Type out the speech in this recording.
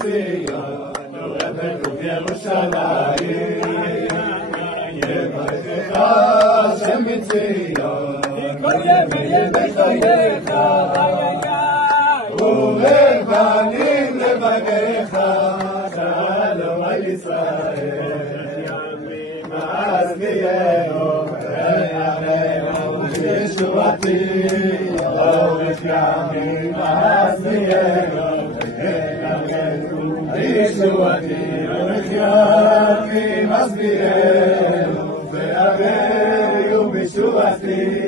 מציון, נורבנו בירושלים. יברכך השם מציון, כל ימי ימי חייך, ובנים לבניך, שלום על ישראל. אז נהיינו, ונעמנו, ישועתי, אורך ימים, אז נהיינו, ונעמנו, ישועתי, אורך ימים, אז נהיינו, ואבינו בישועתי.